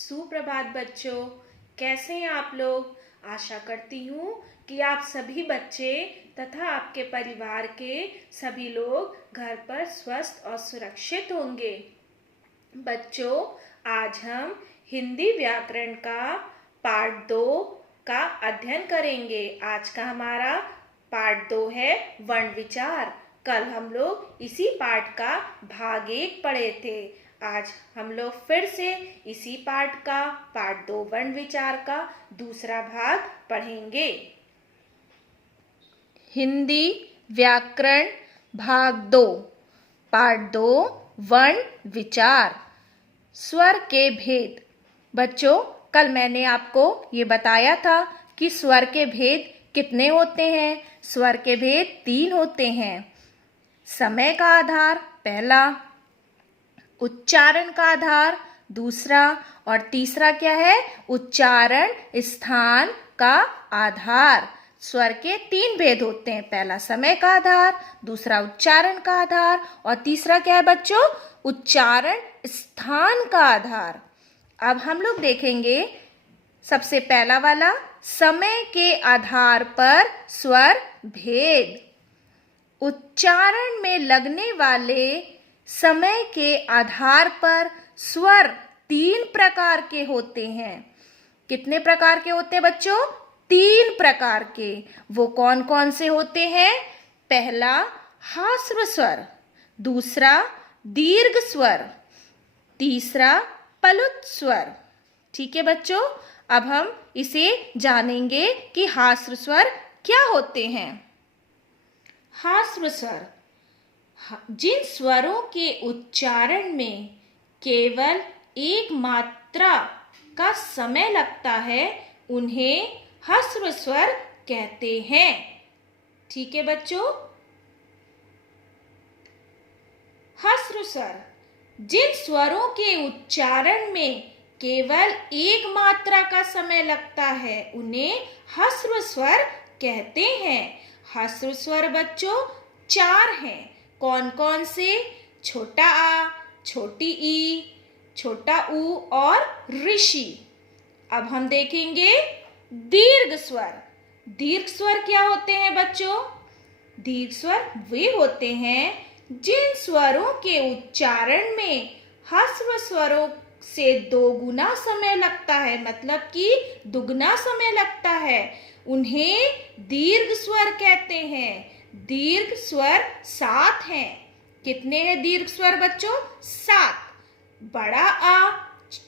सुप्रभात बच्चों, कैसे हैं आप लोग। आशा करती हूँ कि आप सभी बच्चे तथा आपके परिवार के सभी लोग घर पर स्वस्थ और सुरक्षित होंगे। बच्चों, आज हम हिंदी व्याकरण का पाठ 2 का अध्ययन करेंगे। आज का हमारा पाठ 2 है वर्ण विचार। कल हम लोग इसी पाठ का भाग 1 पढ़े थे। आज हम लोग फिर से इसी पाठ का पाठ 2 वर्ण विचार का दूसरा भाग पढ़ेंगे। हिंदी व्याकरण भाग 2 पाठ 2 वर्ण विचार। स्वर के भेद। बच्चों, कल मैंने आपको ये बताया था कि स्वर के भेद कितने होते हैं। स्वर के भेद 3 होते हैं। समय का आधार पहला, उच्चारण का आधार दूसरा, और तीसरा क्या है? उच्चारण स्थान का आधार। स्वर के 3 भेद होते हैं। पहला समय का आधार, दूसरा उच्चारण का आधार, और तीसरा क्या है बच्चों? उच्चारण स्थान का आधार। अब हम लोग देखेंगे सबसे पहला वाला, समय के आधार पर स्वर भेद। उच्चारण में लगने वाले समय के आधार पर स्वर 3 प्रकार के होते हैं। कितने प्रकार के होते हैं बच्चों? 3 प्रकार के। वो कौन कौन से होते हैं? पहला ह्रस्व स्वर, दूसरा दीर्घ स्वर, तीसरा पलुत स्वर। ठीक है बच्चों, अब हम इसे जानेंगे कि ह्रस्व स्वर क्या होते हैं। ह्रस्व स्वर जिन स्वरों के उच्चारण में केवल एक मात्रा का समय लगता है, उन्हें ह्रस्व स्वर कहते हैं। ठीक है बच्चों, ह्रस्व स्वर जिन स्वरों के उच्चारण में केवल एक मात्रा का समय लगता है, उन्हें ह्रस्व स्वर कहते हैं। ह्रस्व स्वर बच्चों 4 हैं। कौन कौन से? छोटा आ, छोटी ई, छोटा ऊ और ऋषि। अब हम देखेंगे दीर्घ स्वर। दीर्घ स्वर क्या होते हैं बच्चों? दीर्घ स्वर वे होते हैं जिन स्वरों के उच्चारण में ह्रस्व स्वरों से 2 गुना समय लगता है, मतलब कि दुगना समय लगता है, उन्हें दीर्घ स्वर कहते हैं। दीर्घ स्वर 7 हैं। कितने हैं दीर्घ स्वर बच्चों? 7। बड़ा आ,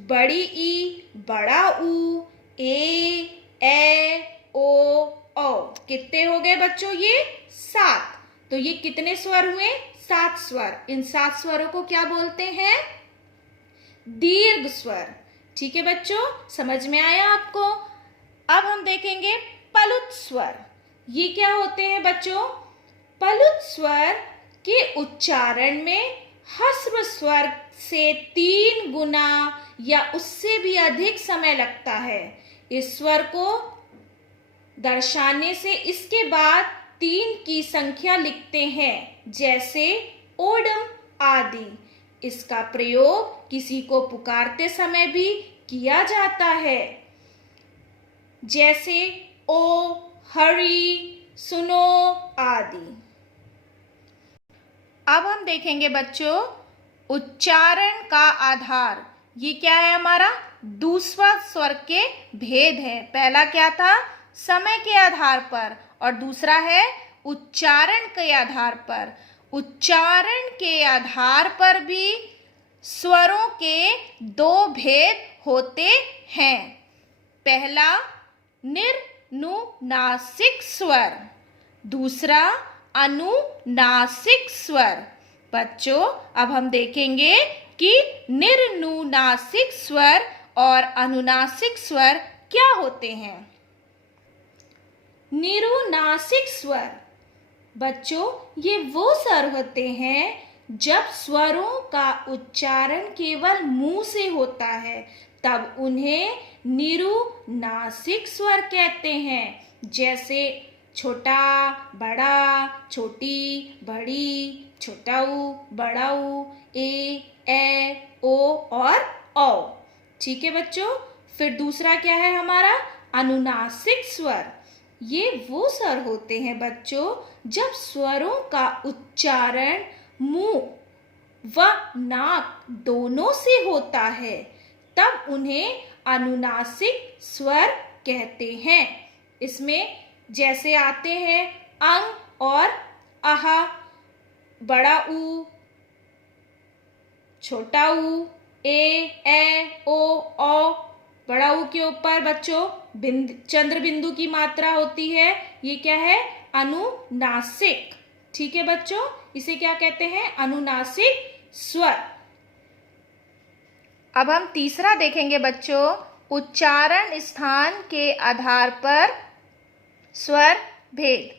बड़ी ई, बड़ा ऊ, ए ओ औ। कितने हो गए बच्चों? ये 7। तो ये कितने स्वर हुए? 7 स्वर। इन 7 स्वरों को क्या बोलते हैं? दीर्घ स्वर। ठीक है बच्चों, समझ में आया आपको? अब हम देखेंगे पलुत स्वर। ये क्या होते हैं बच्चों? पलुत स्वर के उच्चारण में ह्रस्व स्वर से 3 गुना या उससे भी अधिक समय लगता है। इस स्वर को दर्शाने से इसके बाद 3 की संख्या लिखते हैं, जैसे ओडम आदि। इसका प्रयोग किसी को पुकारते समय भी किया जाता है, जैसे ओ, हरि, सुनो आदि। अब हम देखेंगे बच्चों उच्चारण का आधार। ये क्या है? हमारा दूसरा स्वर के भेद है। पहला क्या था? समय के आधार पर, और दूसरा है उच्चारण के आधार पर। उच्चारण के आधार पर भी स्वरों के 2 भेद होते हैं। पहला निर्नुनासिक स्वर, दूसरा अनुनासिक स्वर। बच्चों, अब हम देखेंगे कि निर्नुनासिक स्वर और अनुनासिक स्वर क्या होते हैं। निरुनासिक स्वर बच्चों ये वो स्वर होते हैं जब स्वरों का उच्चारण केवल मुंह से होता है, तब उन्हें निरुनासिक स्वर कहते हैं, जैसे छोटा, बड़ा, छोटी, बड़ी, छोटा ऊ, बड़ा ऊ, ए ओ और औ। ठीक है बच्चों। फिर दूसरा क्या है हमारा? अनुनासिक स्वर। ये वो स्वर होते हैं बच्चों जब स्वरों का उच्चारण मुंह व नाक दोनों से होता है, तब उन्हें अनुनासिक स्वर कहते हैं। इसमें जैसे आते हैं अंग और आहा, बड़ा ऊ, छोटा ऊ, ए ओ औ। बड़ा ऊ के ऊपर बच्चों चंद्र बिंदु की मात्रा होती है। ये क्या है? अनुनासिक। ठीक है बच्चों, इसे क्या कहते हैं? अनुनासिक स्वर। अब हम तीसरा देखेंगे बच्चों, उच्चारण स्थान के आधार पर स्वर भेद।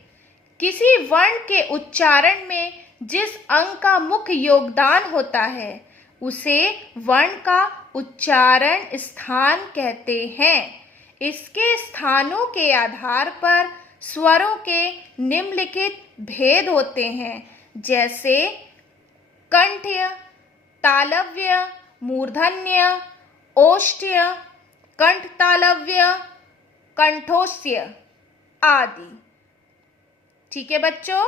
किसी वर्ण के उच्चारण में जिस अंग का मुख्य योगदान होता है उसे वर्ण का उच्चारण स्थान कहते हैं। इसके स्थानों के आधार पर स्वरों के निम्नलिखित भेद होते हैं, जैसे कंठ्य, तालव्य, मूर्धन्य, ओष्ठ्य, कंठ तालव्य, कंठोष्य आदि। ठीक है बच्चों।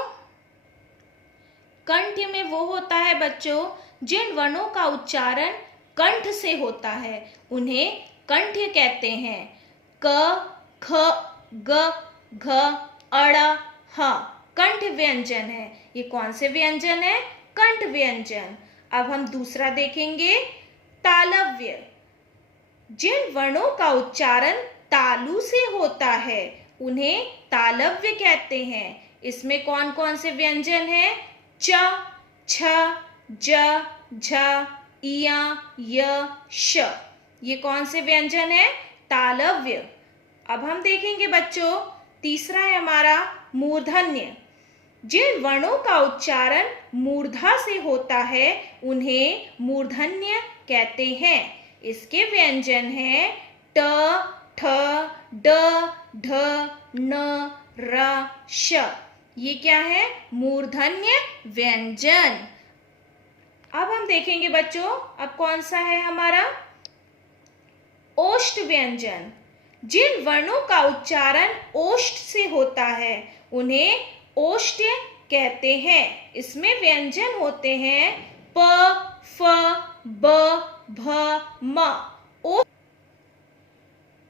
कंठ में वो होता है बच्चों जिन वर्णों का उच्चारण कंठ से होता है, उन्हें कंठ्य कहते हैं। क, ख, ग, घ, अड़, ह कंठ व्यंजन है। ये कौन से व्यंजन है? कंठ व्यंजन। अब हम दूसरा देखेंगे, तालव्य। जिन वर्णों का उच्चारण तालु से होता है उन्हें तालव्य कहते हैं। इसमें कौन कौन से व्यंजन हैं? च, छ, ज, झ, इय, य, श। ये कौन से व्यंजन है? तालव्य। अब हम देखेंगे बच्चों, तीसरा है हमारा मूर्धन्य। जिन वर्णों का उच्चारण मूर्धा से होता है उन्हें मूर्धन्य कहते हैं। इसके व्यंजन हैं ट, ठ, ड, ढ, न, र, श। ये क्या है? मूर्धन्य व्यंजन। अब हम देखेंगे बच्चों, अब कौन सा है हमारा? ओष्ठ व्यंजन। जिन वर्णों का उच्चारण ओष्ठ से होता है उन्हें ओष्ठ्य कहते हैं। इसमें व्यंजन होते हैं प, फ, ब, भ, म।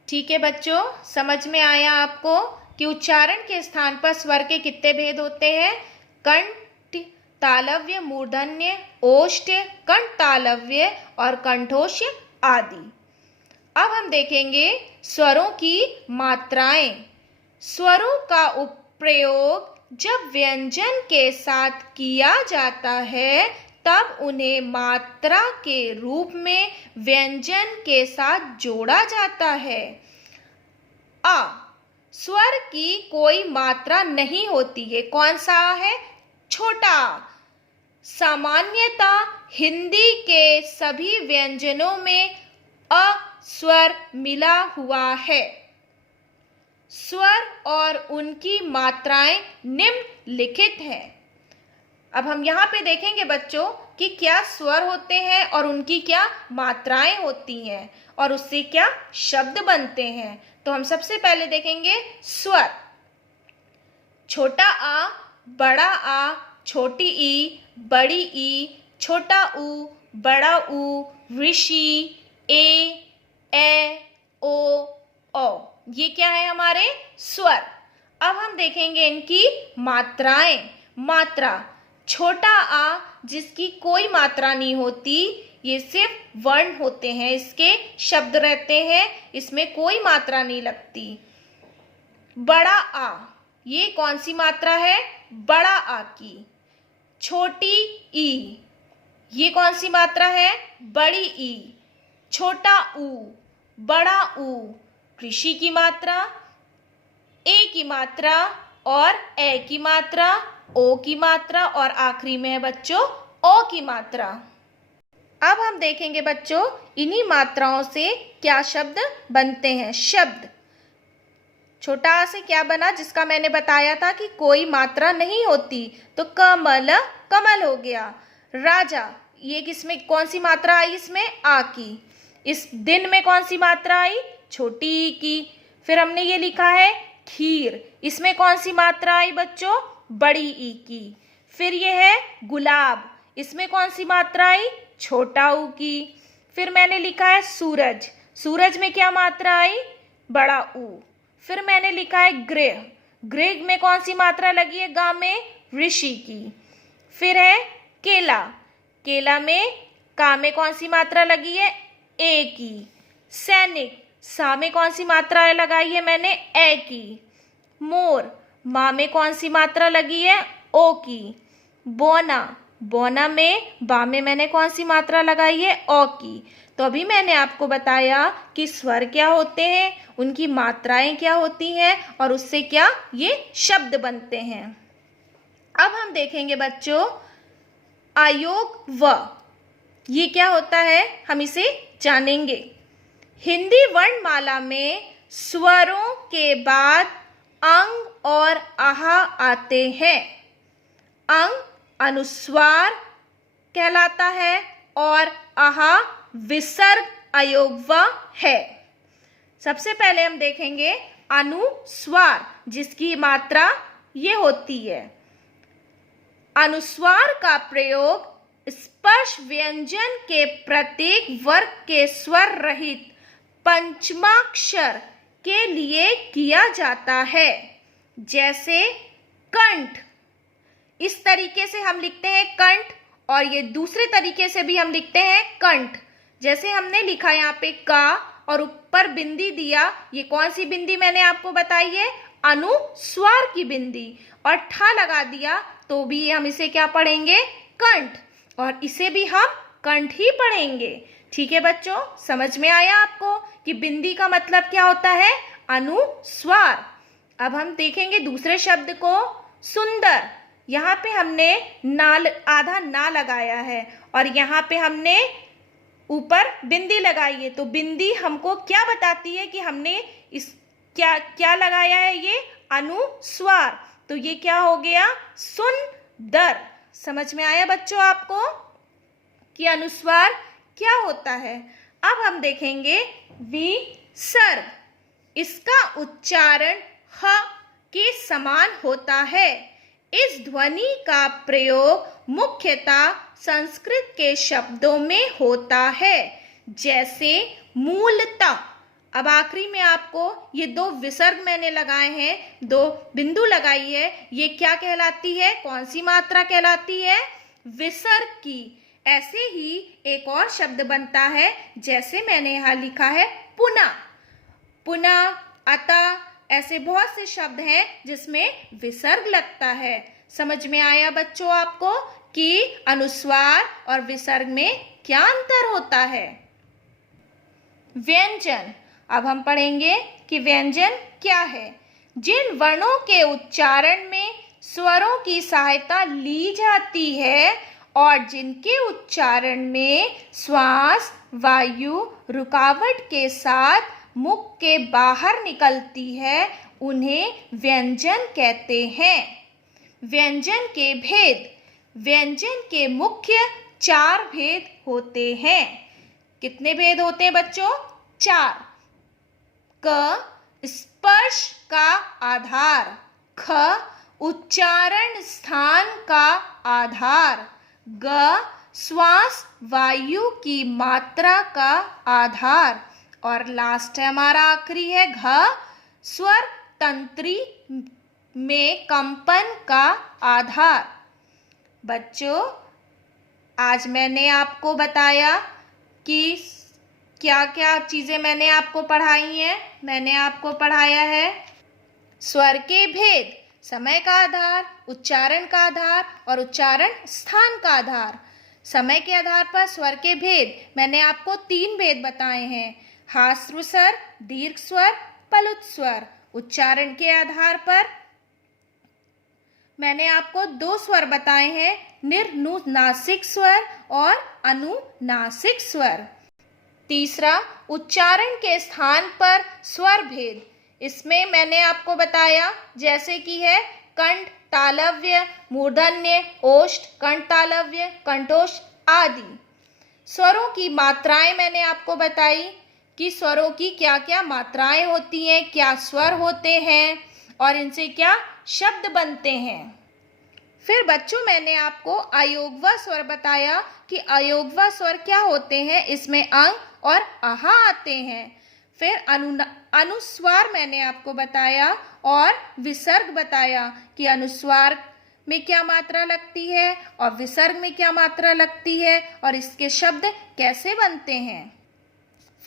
ठीक है बच्चों, समझ में आया आपको कि उच्चारण के स्थान पर स्वर के कितने भेद होते हैं? कंठ तालव्य, मूर्धन्य, ओष्ठ्य, कंठ तालव्य और कंठोष्य आदि। अब हम देखेंगे स्वरों की मात्राएं। स्वरों का प्रयोग जब व्यंजन के साथ किया जाता है तब उन्हें मात्रा के रूप में व्यंजन के साथ जोड़ा जाता है। आ स्वर की कोई मात्रा नहीं होती है। कौन सा है? छोटा। सामान्यतः हिंदी के सभी व्यंजनों में अ स्वर मिला हुआ है। स्वर और उनकी मात्राएं निम्नलिखित हैं। अब हम यहाँ पे देखेंगे बच्चों कि क्या स्वर होते हैं और उनकी क्या मात्राएं होती हैं और उससे क्या शब्द बनते हैं। तो हम सबसे पहले देखेंगे स्वर। छोटा आ, बड़ा आ, छोटी ई, बड़ी ई, छोटा ऊ, बड़ा ऊ, ऋषि, ए, ओ, औ। ये क्या है? हमारे स्वर। अब हम देखेंगे इनकी मात्राएं। मात्रा, छोटा आ जिसकी कोई मात्रा नहीं होती, ये सिर्फ वर्ण होते हैं, इसके शब्द रहते हैं, इसमें कोई मात्रा नहीं लगती। बड़ा आ, ये कौन सी मात्रा है? बड़ा आ की। छोटी ई, ये कौन सी मात्रा है? बड़ी ई। छोटा ऊ, बड़ा ऊ, ऋषि की मात्रा, ए की मात्रा और ए की मात्रा, ओ की मात्रा और आखिरी में है बच्चों ओ की मात्रा। अब हम देखेंगे बच्चों इन्हीं मात्राओं से क्या शब्द बनते हैं। शब्द, छोटा आ से क्या बना? जिसका मैंने बताया था कि कोई मात्रा नहीं होती, तो कमल, कमल हो गया। राजा, ये किसमें कौन सी मात्रा आई? इसमें आ की। इस दिन में कौन सी मात्रा आई? छोटी ई की। फिर हमने ये लिखा है खीर, इसमें कौन सी मात्रा आई बच्चों? बड़ी ई की। फिर ये है गुलाब, इसमें कौन सी मात्रा आई? छोटा ऊ की। फिर मैंने लिखा है सूरज, सूरज में क्या मात्रा आई? बड़ा ऊ। फिर मैंने लिखा है गृह, गृह में कौन सी मात्रा लगी है? गा में ऋषि की। फिर है केला, केला में का में कौन सी मात्रा लगी है? ए की। सैनिक, सा में कौन सी मात्रा लगाई है मैंने? ए की। मोर, मा में कौन सी मात्रा लगी है? ओ की। बोना, बोना में बा में मैंने कौन सी मात्रा लगाई है? ओ की। तो अभी मैंने आपको बताया कि स्वर क्या होते हैं, उनकी मात्राएं क्या होती हैं और उससे क्या ये शब्द बनते हैं। अब हम देखेंगे बच्चों आयोग व, ये क्या होता है हम इसे जानेंगे। हिंदी वर्णमाला में स्वरों के बाद अंग और आहा आते हैं। अंग अनुस्वार कहलाता है और आहा विसर्ग अयोगव है। सबसे पहले हम देखेंगे अनुस्वार, जिसकी मात्रा ये होती है। अनुस्वार का प्रयोग स्पर्श व्यंजन के प्रत्येक वर्ग के स्वर रहित पंचमाक्षर के लिए किया जाता है। जैसे कंठ, इस तरीके से हम लिखते हैं कंठ, और ये दूसरे तरीके से भी हम लिखते हैं कंठ। जैसे हमने लिखा यहाँ पे का और ऊपर बिंदी दिया, ये कौन सी बिंदी मैंने आपको बताई है? अनुस्वार की बिंदी। और ठा लगा दिया तो भी हम इसे क्या पढ़ेंगे? कंठ। और इसे भी हम कंठ ही पढ़ेंगे। ठीक है बच्चों, समझ में आया आपको कि बिंदी का मतलब क्या होता है? अनुस्वार। अब हम देखेंगे दूसरे शब्द को सुंदर। यहाँ पे हमने नाल आधा ना लगाया है और यहाँ पे हमने ऊपर बिंदी लगाई है। तो बिंदी हमको क्या बताती है कि हमने इस क्या क्या लगाया है? ये अनुस्वार। तो ये क्या हो गया? सुंदर। समझ में आया बच्चों आपको कि अनुस्वार क्या होता है। अब हम देखेंगे विसर्ग। इसका उच्चारण ह के समान होता है। इस ध्वनि का प्रयोग मुख्यतः संस्कृत के शब्दों में होता है, जैसे मूलतः। अब आखिरी में आपको ये दो विसर्ग मैंने लगाए हैं, दो बिंदु लगाई है, ये क्या कहलाती है? कौन सी मात्रा कहलाती है? विसर्ग की। ऐसे ही एक और शब्द बनता है, जैसे मैंने यहाँ लिखा है पुनः, पुनः, अतः, ऐसे बहुत से शब्द हैं जिसमें विसर्ग लगता है। समझ में आया बच्चों आपको कि अनुस्वार और विसर्ग में क्या अंतर होता है। व्यंजन। अब हम पढ़ेंगे कि व्यंजन क्या है। जिन वर्णों के उच्चारण में स्वरों की सहायता ली जाती है और जिनके उच्चारण में श्वास वायु रुकावट के साथ मुख के बाहर निकलती है, उन्हें व्यंजन कहते हैं। व्यंजन के भेद। व्यंजन के मुख्य 4 भेद होते हैं। कितने भेद होते हैं बच्चों? 4। क स्पर्श का आधार, ख उच्चारण स्थान का आधार, ग श्वास वायु की मात्रा का आधार, और लास्ट है हमारा आखिरी है घ स्वर तंत्री में कंपन का आधार। बच्चों, आज मैंने आपको बताया कि क्या क्या चीज़ें मैंने आपको पढ़ाई हैं। मैंने आपको पढ़ाया है स्वर के भेद, समय का आधार, उच्चारण का आधार और उच्चारण स्थान का आधार। समय के आधार पर स्वर के भेद मैंने आपको 3 भेद बताए हैं, हास्र स्वर, दीर्घ स्वर, पलुत स्वर। उच्चारण के आधार पर मैंने आपको 2 स्वर बताए हैं, निर्नुनासिक स्वर और अनुनासिक स्वर। तीसरा, उच्चारण के स्थान पर स्वर भेद। इसमें मैंने आपको बताया जैसे कि है कंठ तालव्य, मूर्धन्य, ओष्ठ, कंठ तालव्य, कंठोष्ठ आदि। स्वरों की मात्राएं मैंने आपको बताई कि स्वरों की क्या क्या मात्राएं होती हैं, क्या स्वर होते हैं और इनसे क्या शब्द बनते हैं। फिर बच्चों मैंने आपको अयोगवा स्वर बताया कि अयोगवा स्वर क्या होते हैं, इसमें अंग और आहा आते हैं। फिर अनुस्वार मैंने आपको बताया और विसर्ग बताया कि अनुस्वार में क्या मात्रा लगती है और विसर्ग में क्या मात्रा लगती है और इसके शब्द कैसे बनते हैं।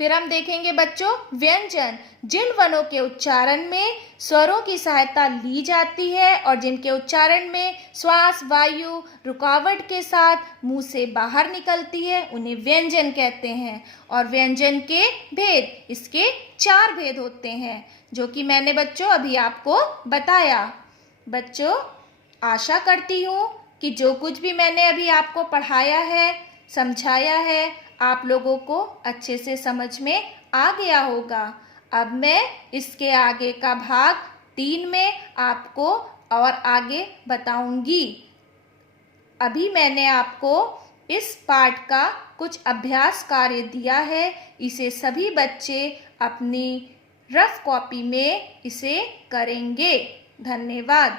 फिर हम देखेंगे बच्चों व्यंजन, जिन वनों के उच्चारण में स्वरों की सहायता ली जाती है और जिनके उच्चारण में श्वास वायु रुकावट के साथ मुंह से बाहर निकलती है उन्हें व्यंजन कहते हैं। और व्यंजन के भेद, इसके 4 भेद होते हैं जो कि मैंने बच्चों अभी आपको बताया। बच्चों आशा करती हूँ कि जो कुछ भी मैंने अभी आपको पढ़ाया है, समझाया है, आप लोगों को अच्छे से समझ में आ गया होगा। अब मैं इसके आगे का भाग 3 में आपको और आगे बताऊंगी। अभी मैंने आपको इस पाठ का कुछ अभ्यास कार्य दिया है, इसे सभी बच्चे अपनी रफ कॉपी में इसे करेंगे। धन्यवाद।